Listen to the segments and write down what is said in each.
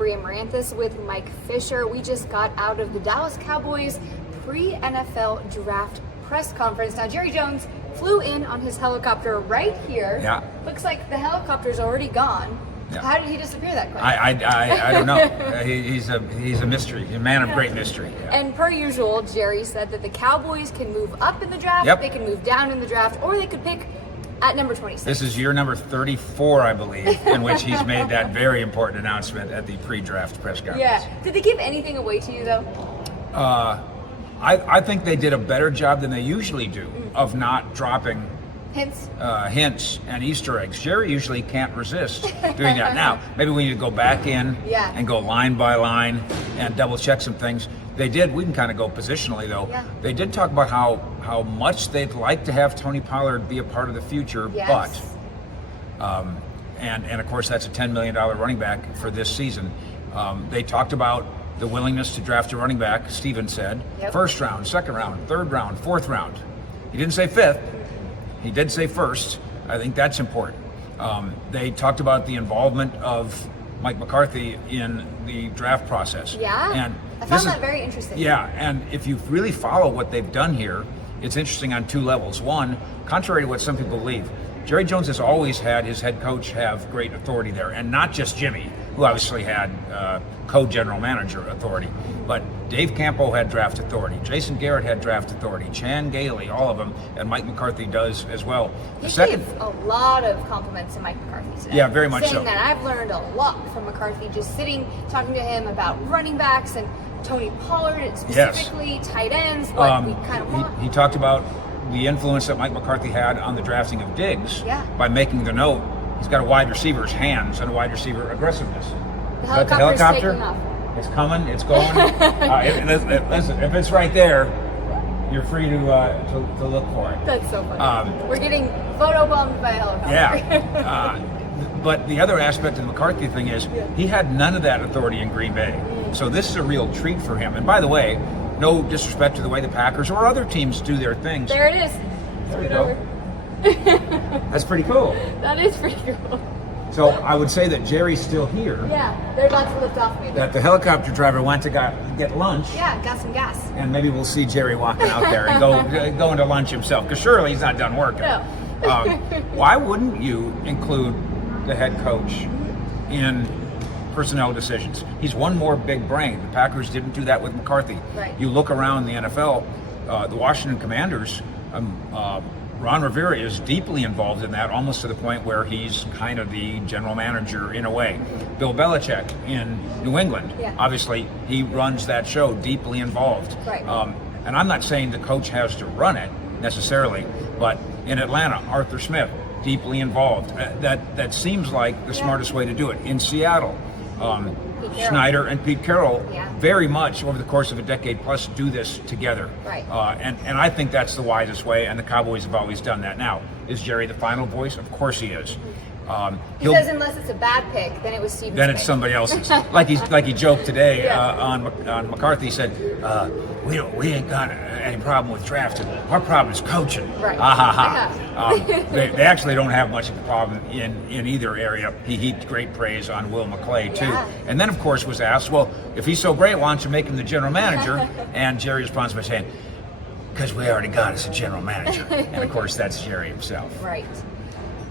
Bria Maranthus with Mike Fisher. We just got out of the Dallas Cowboys pre-NFL draft press conference. Now, Jerry Jones flew in on his helicopter right here. Yeah. Looks like the helicopter's already gone. Yeah. How did he disappear that quick? I don't know. He's a mystery, a man of great mystery. Yeah. And per usual, Jerry said that the Cowboys can move up in the draft, Yep. they can move down in the draft, or they could pick at number 26. This is year number 34, I believe, in which he's made that very important announcement at the pre-draft press conference. Yeah. Did they give anything away to you, though? I think they did a better job than they usually do of not dropping Hints? hints and Easter eggs. Jerry usually can't resist doing that. Now, maybe we need to go back in Yeah. and go line by line and double check some things. They did. We can kind of go positionally, though. Yeah. They did talk about how much they'd like to have Tony Pollard be a part of the future, Yes. but and of course that's a $10 million running back for this season. They talked about the willingness to draft a running back. Steven said, Yep. first round, second round, third round, fourth round. He didn't say fifth. He did say first. I think that's important. They talked about the involvement of Mike McCarthy in the draft process. Yeah. And I this found is- that very interesting. Yeah, and if you really follow what they've done here, it's interesting on two levels. One, contrary to what some people believe, Jerry Jones has always had his head coach have great authority there, and not just Jimmy, who obviously had co-general manager authority, but Dave Campo had draft authority, Jason Garrett had draft authority, Chan Gailey, all of them, and Mike McCarthy does as well. He gave a lot of compliments to Mike McCarthy today. Yeah, very much saying so. that I've learned a lot from McCarthy, just sitting, talking to him about running backs and Tony Pollard, and specifically tight ends, what we kind of want. He talked about the influence that Mike McCarthy had on the drafting of Diggs by making the note, he's got a wide receiver's hands and a wide receiver aggressiveness. The But helicopter's taking off. It's coming, it's going. Listen, if it's right there, you're free to look for it. That's so funny. We're getting photobombed by a helicopter. Yeah. But the other aspect of the McCarthy thing is he had none of that authority in Green Bay. So this is a real treat for him. And by the way, no disrespect to the way the Packers or other teams do their things. There it is. There we Scoot go. over. That's pretty cool. That is pretty cool. So I would say that Jerry's still here. Yeah, they're about to lift off me. That the helicopter driver went to get lunch. Yeah, got some gas. And maybe we'll see Jerry walking out there and go into lunch himself, because surely he's not done working. No. Why wouldn't you include the head coach in personnel decisions? He's one more big brain. The Packers didn't do that with McCarthy. Right. You look around the NFL, the Washington Commanders, Ron Rivera is deeply involved in that, almost to the point where he's kind of the general manager in a way. Bill Belichick in New England, obviously he runs that show, deeply involved. Right. And I'm not saying the coach has to run it necessarily, but in Atlanta, Arthur Smith, deeply involved. That seems like the smartest way to do it. In Seattle, Schneider and Pete Carroll very much over the course of a decade plus do this together. Right. And I think that's the wisest way, and the Cowboys have always done that. Now, is Jerry the final voice? Of course he is. He says unless it's a bad pick, then it was Steven's Then pick. it's somebody else's. like he joked today on McCarthy. He said, "We ain't got any problem with drafting. Our problem is coaching." Right. They actually don't have much of a problem in either area. He heaped great praise on Will McClay too, and then of course was asked, "Well, if he's so great, why don't you make him the general manager?" And Jerry responds by saying, "Because we already got us a general manager." And of course, that's Jerry himself. Right.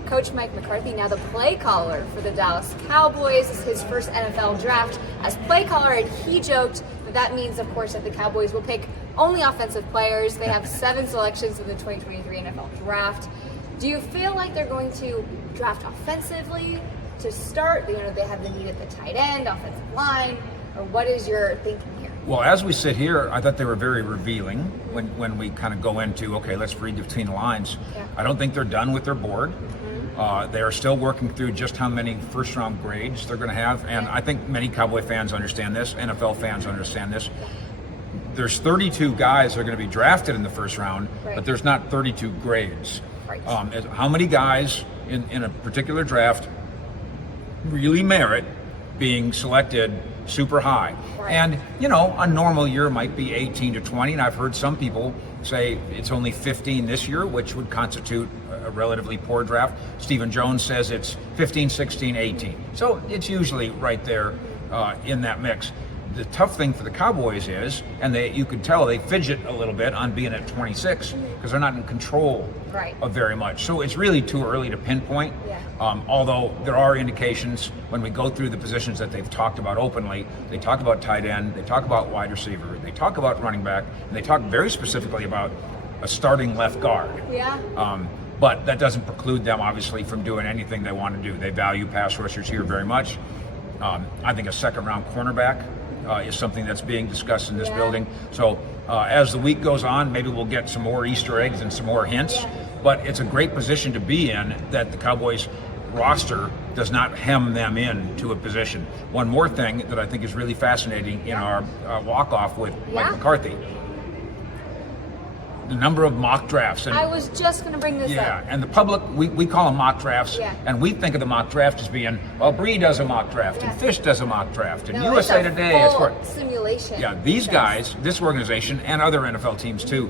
Coach Mike McCarthy, now the play caller for the Dallas Cowboys. This is his first NFL draft as play caller, and he joked that means, of course, that the Cowboys will pick only offensive players. They have 7 selections in the 2023 NFL draft. Do you feel like they're going to draft offensively to start? You know, they have the need at the tight end, offensive line, or what is your thinking here? Well, as we sit here, I thought they were very revealing when we kind of go into, okay, let's read between the lines. I don't think they're done with their board. They are still working through just how many first-round grades they're going to have, and I think many Cowboy fans understand this, NFL fans understand this. There's 32 guys that are going to be drafted in the first round, but there's not 32 grades. How many guys in a particular draft really merit being selected super high? And, you know, a normal year might be 18 to 20, and I've heard some people say it's only 15 this year, which would constitute a relatively poor draft. Stephen Jones says it's 15, 16, 18. So it's usually right there in that mix. The tough thing for the Cowboys is, and you could tell they fidget a little bit on being at 26 because they're not in control of very much. So it's really too early to pinpoint. Yeah. Although there are indications when we go through the positions that they've talked about openly. They talk about tight end, they talk about wide receiver, they talk about running back, and they talk very specifically about a starting left guard. Yeah. But that doesn't preclude them, obviously, from doing anything they want to do. They value pass rushers here very much. I think a second-round cornerback is something that's being discussed in this building. So as the week goes on, maybe we'll get some more Easter eggs and some more hints. But it's a great position to be in that the Cowboys roster does not hem them in to a position. One more thing that I think is really fascinating in our walk-off with Mike McCarthy. The number of mock drafts. And I was just going to bring this up. Yeah, and the public, we call them mock drafts, and we think of the mock draft as being, well, Bree does a mock draft, and Fish does a mock draft, and No, USA it's a Today is full simulation. Yeah, these guys, this organization, and other NFL teams too,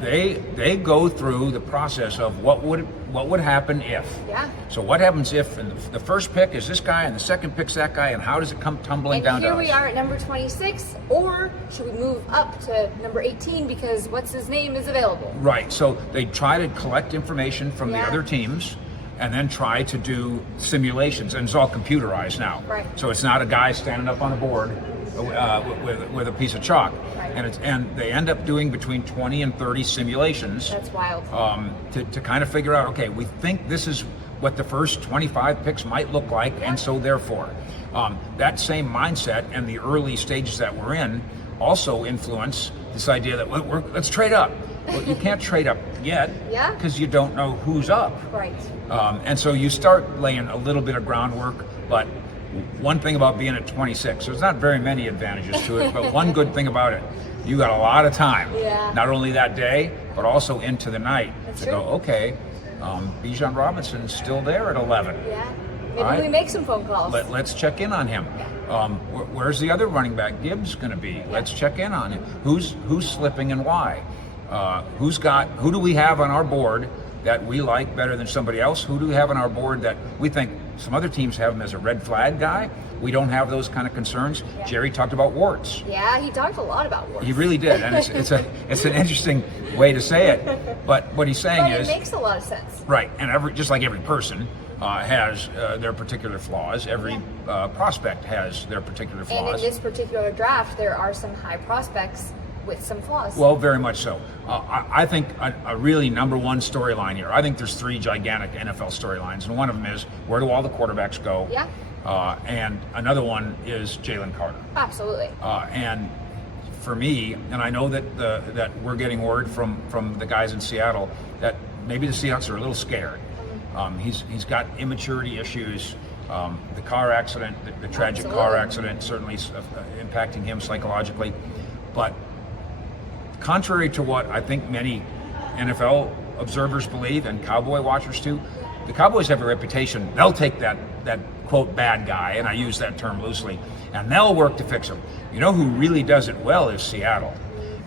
they go through the process of what would happen if. Yeah. So what happens if the first pick is this guy and the second pick's that guy, and how does it come tumbling down to us? And here we are at number 26, or should we move up to number 18 because what's his name is available? Right. So they try to collect information from the other teams and then try to do simulations, and it's all computerized now. Right. So it's not a guy standing up on a board with a piece of chalk. Right. And they end up doing between 20 and 30 simulations. That's wild. To kind of figure out, okay, we think this is what the first 25 picks might look like, and so therefore, that same mindset and the early stages that we're in also influence this idea that let's trade up. Well, you can't trade up yet because you don't know who's up. Right. And so you start laying a little bit of groundwork, but one thing about being at 26, there's not very many advantages to it, but one good thing about it, you got a lot of time. Yeah. Not only that day, but also into the night. That's to true. go, okay, Bijan Robinson's still there at 11. Yeah. Maybe we make some phone calls. Let's check in on him. Where's the other running back, Gibbs, going to be? Let's check in on him. Who's slipping and why? Who do we have on our board that we like better than somebody else? Who do we have on our board that we think some other teams have him as a red flag guy? We don't have those kind of concerns. Yeah. Jerry talked about warts. Yeah, he talked a lot about warts. He really did, and it's an interesting way to say it. But what he's saying is, it makes a lot of sense. Right, and just like every person has their particular flaws, every prospect has their particular flaws. And in this particular draft, there are some high prospects with some flaws. Well, very much so. I think a really number one storyline here, I think there's three gigantic NFL storylines, and one of them is, where do all the quarterbacks go? Yeah. And another one is Jalen Carter. Absolutely. And for me, and I know that we're getting word from the guys in Seattle that maybe the Seahawks are a little scared. He's got immaturity issues. The car accident, the tragic car accident, certainly impacting him psychologically. But contrary to what I think many NFL observers believe, and Cowboy watchers too, the Cowboys have a reputation. They'll take that quote bad guy, and I use that term loosely, and they'll work to fix him. You know who really does it well is Seattle,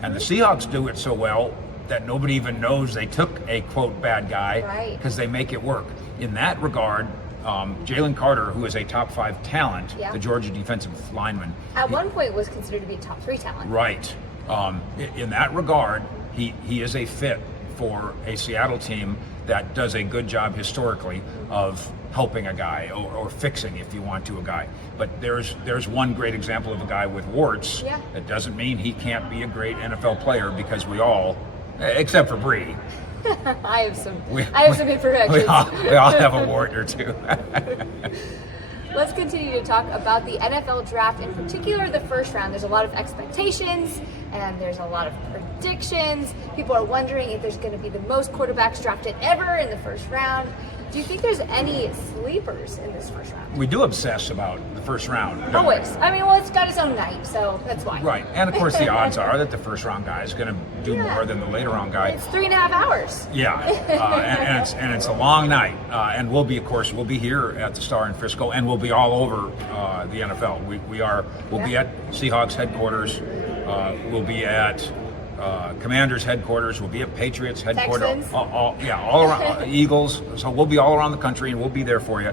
and the Seahawks do it so well that nobody even knows they took a quote bad guy because they make it work. In that regard, Jalen Carter, who is a top 5 talent, the Georgia defensive lineman, at one point was considered to be a top 3 talent. Right. In that regard, he is a fit for a Seattle team that does a good job historically of helping a guy or fixing, if you want to, a guy. But there's one great example of a guy with warts. Yeah. That doesn't mean he can't be a great NFL player, because we all, except for Bree, I have some good projections. We all have a wart or two. Let's continue to talk about the NFL draft, in particular the first round. There's a lot of expectations and there's a lot of predictions. People are wondering if there's going to be the most quarterbacks drafted ever in the first round. Do you think there's any sleepers in this first round? We do obsess about the first round. Always. I mean, well, it's got its own night, so that's why. Right. And of course, the odds are that the first round guy is going to do more than the later round guy. It's 3.5 hours. Yeah. And it's a long night. And we'll be here at the Star in Frisco, and we'll be all over the NFL. We'll be at Seahawks headquarters. We'll be at Commanders headquarters. We'll be at Patriots headquarters. Texans. All around Eagles. So we'll be all around the country, and we'll be there for you.